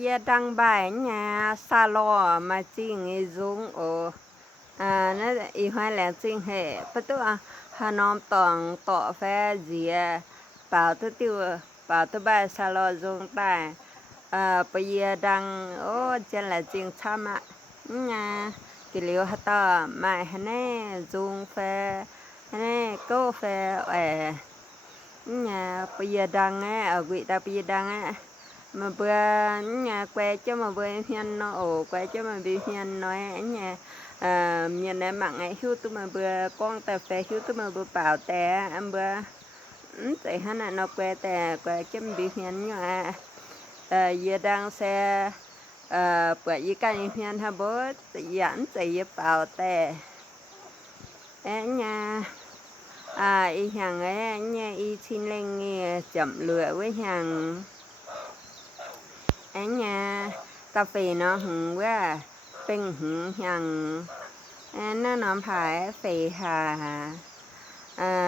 giờ đăng bài nhà xa lò mà chỉ người dùng ở nó ý hoa là chính hệ bắt đầu hà nội toàn tỏ phê gì bảo tôi tiêu bảo tôi bài xa lò dùng tài bây giờ đăng chân là chính tham ạ nhà cái liệu hạt tờ mà hắn này dùng phê hắn này câu phê ở nhà bây giờ đăng ở quỹ ta bây giờ đăng mà bữa nhà quay cho mà bữa hiền nó ổ quay cho mà bị hiền nói nhà miền này mạng ấy hiu tụi mà bữa con ta phải hiu tụi mà bữa bảo tè em bữa tại hắn nó quay tè quay cho mà bị hiền nhỏ giờ đang xe bữa gì cái hiền ha bữa dẫn thì bảo tè nhà y hàng ấy nhà y xin lên nghe chậm lửa với hàng anh nhà cà phê nó hứng quá bình hứng hàng nó phải phê hà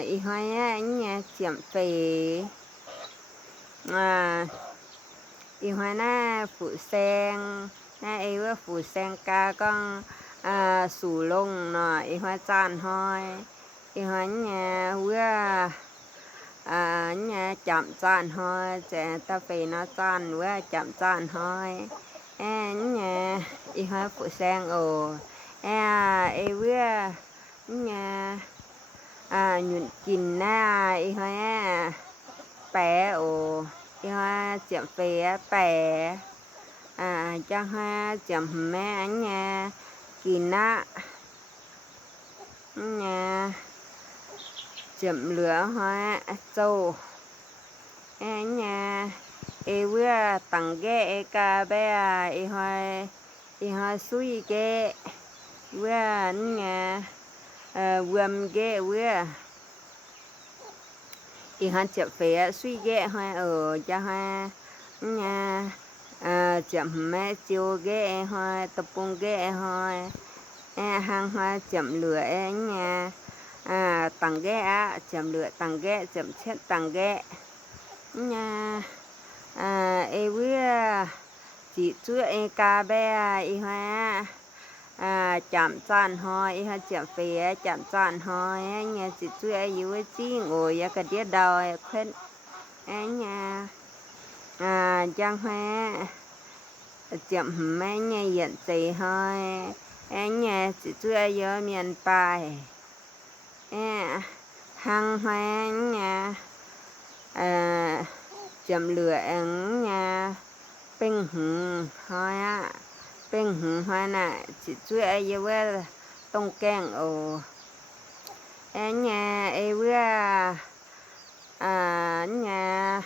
ý hỏi anh nhà chậm phê ý hỏi na phụ sen na ýว่าphụ sen ca con sủ lông nó ý hỏi chan thôi ý hỏi nhà quá nhà chậm chan thôi trẻ ta phê nó chan quá chậm chan thôi nhà ý hỏi phụ sen ồ ý quá nhà nhuận kín na ý hỏi bé ồ ý hỏi chậm phê bé cho hoa chậm mẹ nhà kín na nhà chậm lửa hoa châu nhà e vừa tặng ghé ca bé e hoa suy ghé vừa nhà vườn ghé vừa e hoa chậm phê suy ghé hoa ở cho hoa nhà chậm mẹ chiều ghé hoa tập trung ghé hoa hàng hoa chậm lửa nhà tặng ghé chậm lửa tặng ghé chậm chết tặng ghé nhà vừa chỉ chưa ca bé hoa chậm chan thôi hoa chậm phê chậm chan thôi nhà chỉ chưa yêu chi ngồi cái đĩa đầu khuyên nhà giang hoa chậm mấy nhà nhận gì thôi nhà chỉ chưa yêu miền bài hăng hoa nhà chậm lửa nhà bình hứng hoa bình hứng hoa nè chỉ chưa yêu tông keng ồ nhà vừa nhà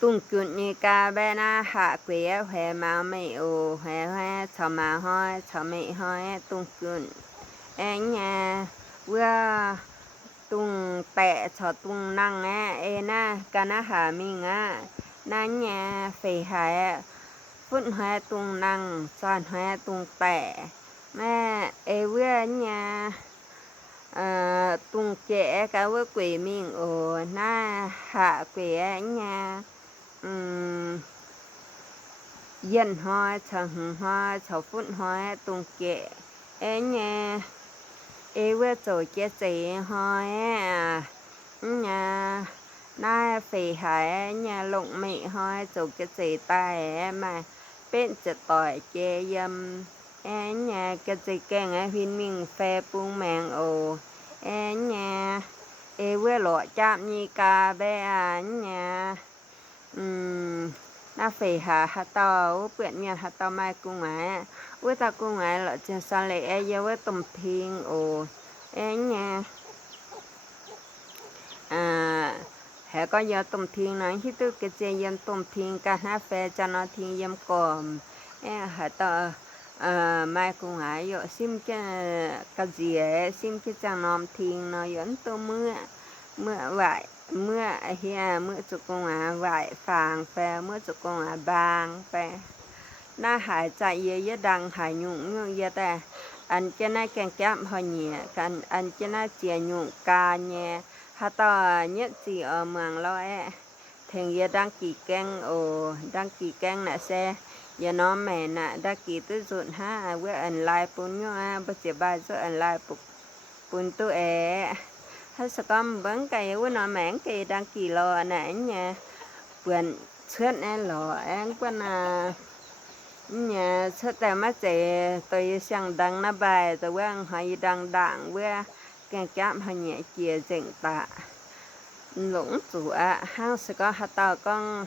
tung cuộn như ca bé na hạ quế hè máu mẹ ồ hè hoa thọ mà hoa thọ mẹ hoa tung cuộn nhà vừa tung tẹ thọ tung năng na ca na hà mình na nhà phê hải phút hoa tung năng son hoa tung tẹ mẹ vừa nhà tung trẻ cả với quỷ mình ở na hạ quỷ nhà dân hoa thằng phút hoa tung trẻ nhà với tổ chế gì hoa nhà na phì hải nhà lụng mị hoa tổ chế gì tài mà bên chợ tỏi chế dâm nhà cái gì keng hình mình phê bung mèn ồ nhà với lọ chạm như ca bé nhà na phê hà tàu biển nhà hà tàu mai cung với ta cung lọ trên sao lệ với tầm thiên ồ nhà hệ có giờ tầm thiên nói khi tôi cái chơi yếm tầm thiên cả hai phê cho nó thiên yếm còm hà tàu mai cũng rồi xin cái gì xin cái trang nom thiên nó vẫn tôi mưa vậy mưa chụp con vậy phàng phê mưa chụp con bang phê na hải chạy ye đằng hải nhung ye ta anh cho nay càng kém hơi nhẹ anh cho nay chia nhung ca nhẹ hà to nhất gì ở mường lo thèn giờ đăng ký kênh đăng ký kênh nè xe giờ nó mẹ nè đăng ký tới ruột ha với ẩn lại bún nhau bây giờ bài số ẩn lại bún tôi hết sao con vẫn cái với nó mảng cái đăng ký lo nè nha vườn xuyên em lo em quan nhà xuất tại mắt sẽ tôi sang đăng nó bài tôi quen hay đăng đảng với cái chạm hay nhẹ chia dựng tạ lũng chủ hang sẽ có hạt tàu con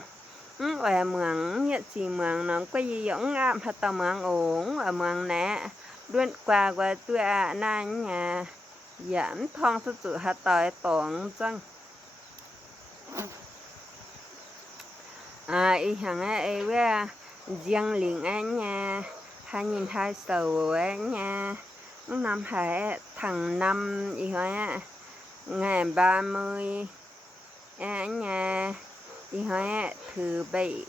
ở mường nhật chỉ mường nó có gì giống ngạm hạt tàu mường ổn ở mường nè đuôi qua tôi na nhà giảm thong xuất chủ hạt tàu tổng chân ý hàng ấy với riêng liền anh nha 2026 nha năm hai tháng 5 ý hỏi ngày 30 nha ý hỏi thứ bảy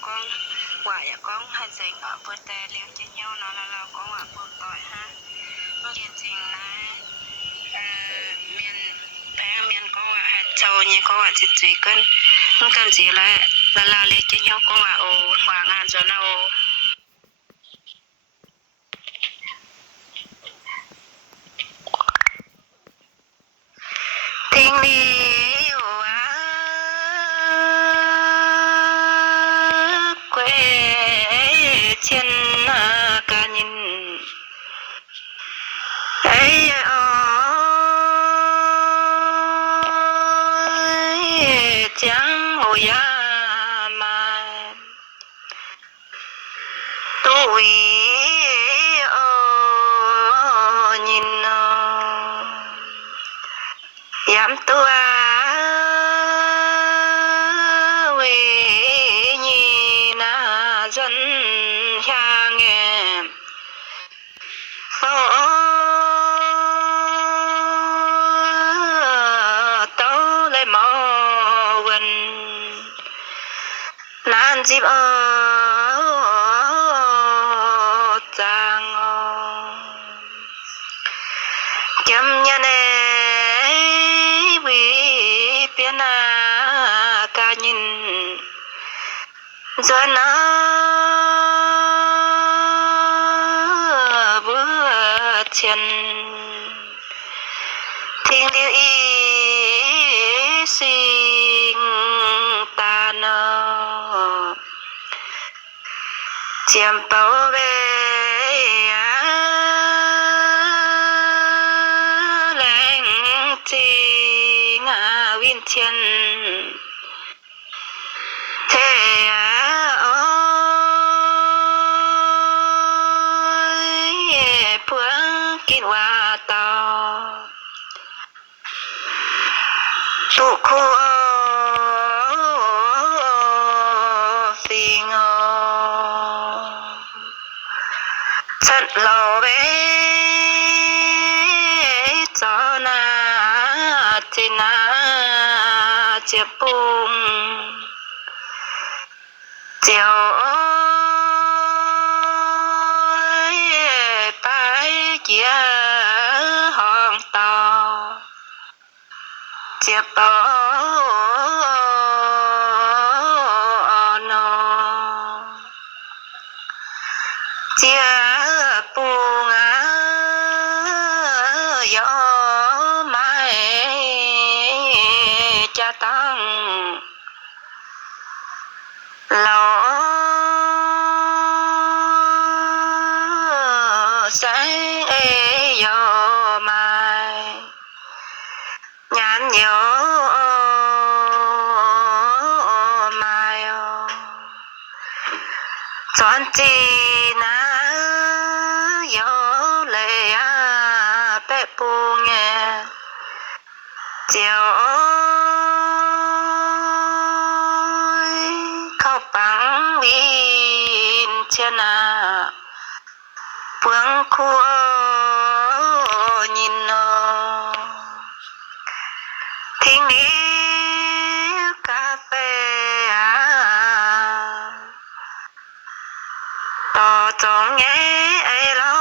con quả ya con hay dành ở bữa tè liều trên nhau nó là con quả buồn tỏi ha nó hiện trình là miền con quả hay trâu như con quả chỉ tùy cân nó cần gì là liều trên nhau con quả quả ngàn rồi nào tình lý quê trên cả nhìn ấy chẳng hồ ya mà tôi nhìn dám tôi về nhìn dân hàng em tao lấy mò gần nan dịp chàng chấm nhà này vì biển ca nhìn rồi nó bước chân thiên điều ý sinh ta nó chiếm bảo vệ lãnh chính viên thiên thế ơi phương kín hoa tao tụ khu phiền chân lò bé cho na trên na chia bùng chiều bay kia hòn tàu chia bó nó chia buông gió mai cha tăng lỗ sáng gió mai nhàn nhớ mai chọn chi na gió lệ bé bu nghe chiều khóc bằng vin trên phương khu nhìn thiên lý cà phê tỏ trong nghe ai lo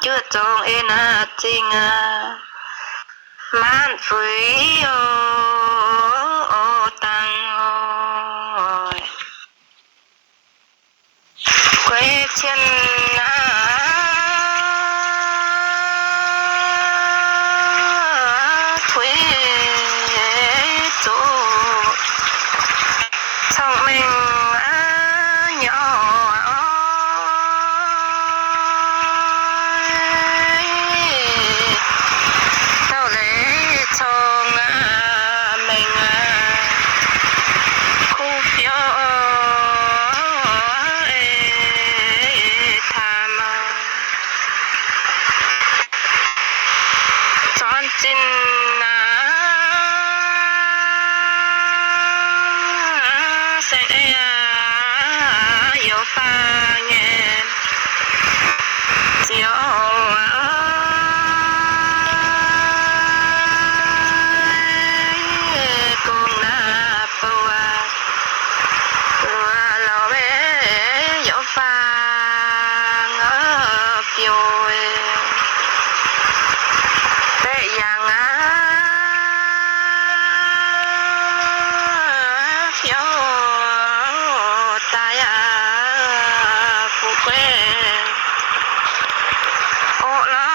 chưa trong ê na chinh man phủy ô tăng ôi quê chân thủy chỗ trong mình nhỏ đâu lấy cho mình khu phiếu tham chọn tin sẽ yêu pha nghe chiều cùng là bầu lúa lò bé yêu pha ngỡ phiêu để yang phiêu tai phụ quê ô lo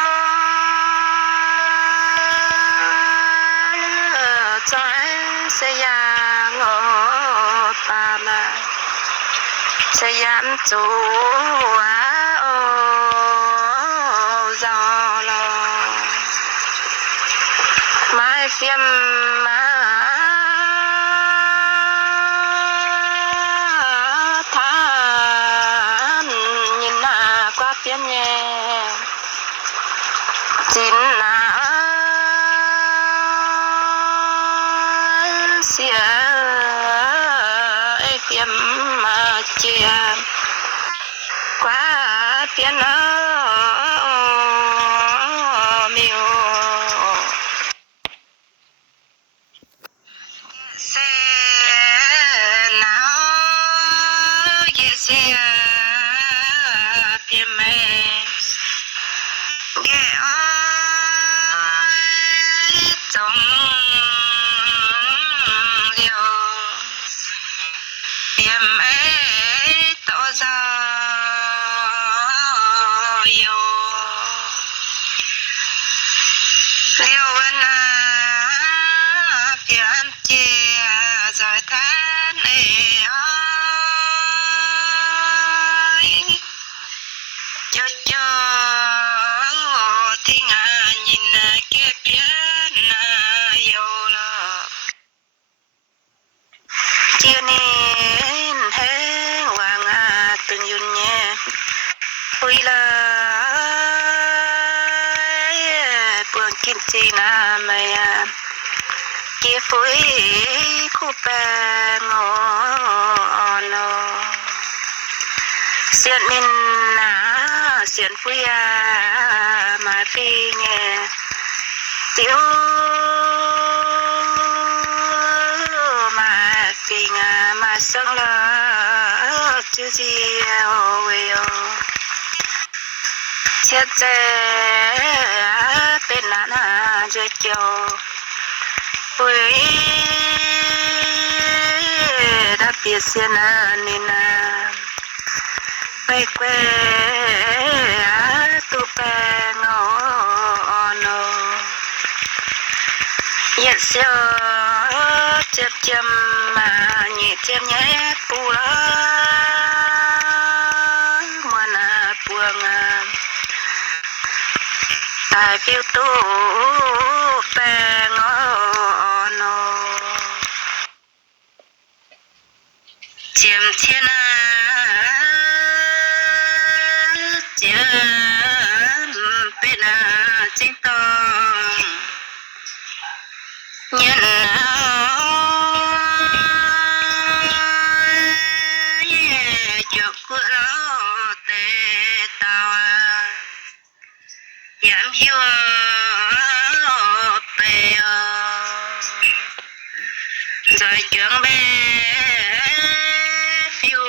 cho anh sẽ yang ở ta mà sẽ dám chủ ô gió lo mai phiêm mà than nhìn na qua phiên nhẹ chín na xia phiêm mà chia qua phiên miêu xe nào ye xe phiêm mẹ ghé trong liều phiêm ấy tỏ ra yêu liều anh phiền chia giải tán ấy cho tiếng nhìn kia biết yêu là chia nên hết hoàng từng yun nhé ui là buồn kinh chi na mày kia phối khu bè ngõ nó xiên nên xiên phối mà phi nghe tiêu mà phi mà sống là chứ gì ôi chết tên là chơi chiều ôi đã biết xin nên quay quê tu bè ngõ nó nhận siêu chập chầm mà nhẹ chém nhé pu lá mà na buông tại phiêu tu bè ngõ nó chiếm thiên chiếm bên chính tông nhân chụp của nó tê tao giảm hiu bè rồi chuyện bé phiêu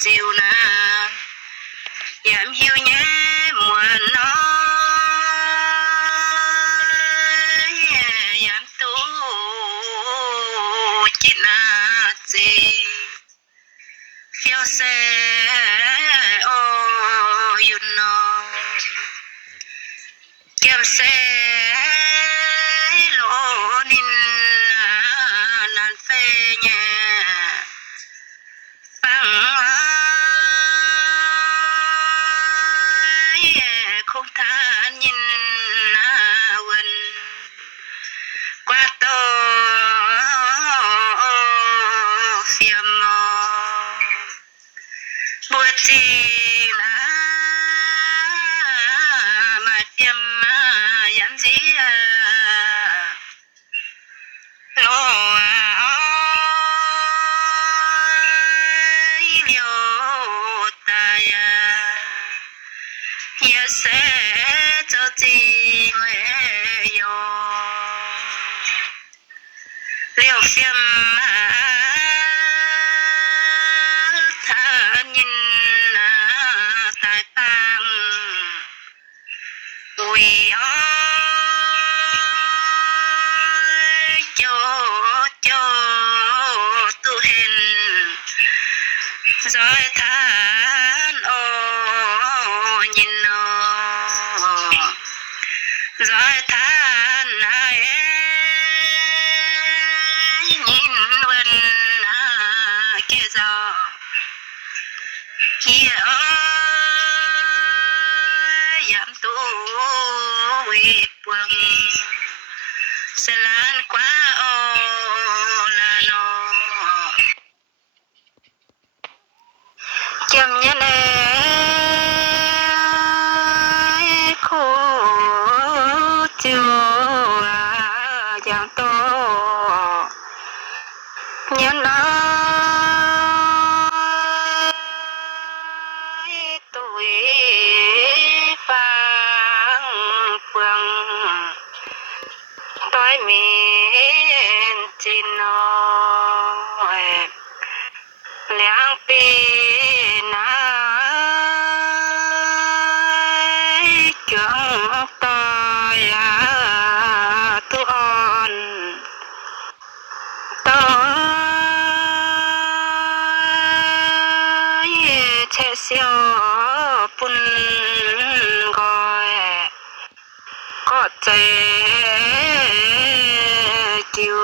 chiều na giảm hiu nhé muộn nói yam tu chít na gì phiêu xe ô you know kiếm xe lỗ nín nan phê nhẹ phẳng không than nhìn quần qua tô phiền bữa chi là mà phiền yếm gì lo liều tay ya sẽ cho chị mẹ yo liều phiền thà nhìn tại bang we are cho tu hình rồi than ô nhìn ô rồi than ai nhìn vân kia gió kia yam tu vi buông sẽ lan qua ô là nó chăm nhớ này khổ chiều yam tu nhớ nói tuổi vàng phương tối miền chín nôi liang pin ai chẳng tôi tu on tôi che siêu bún gọi có thể kêu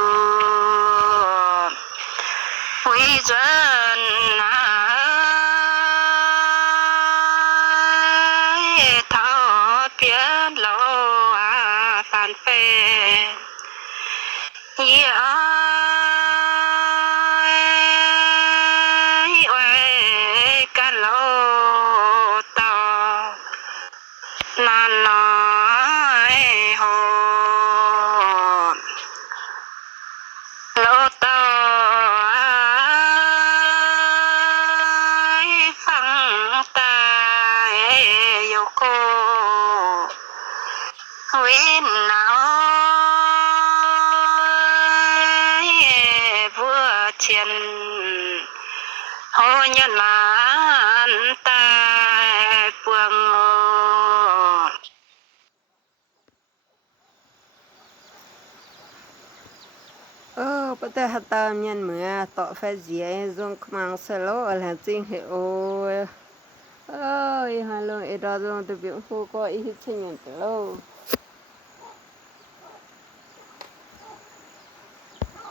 quý dân thảo biết lâu phản phê can lâu tao nan nói hồ lô tao phăng tai yêu cô Quyên nào vừa chiến hô nhân mãn tai buông bắt đầu hạt tam nhân mưa tọ phải dễ dùng mang selo là chính hệ ôi ơi hà lô ít ra dùng từ biển phố có ít chân nhận lâu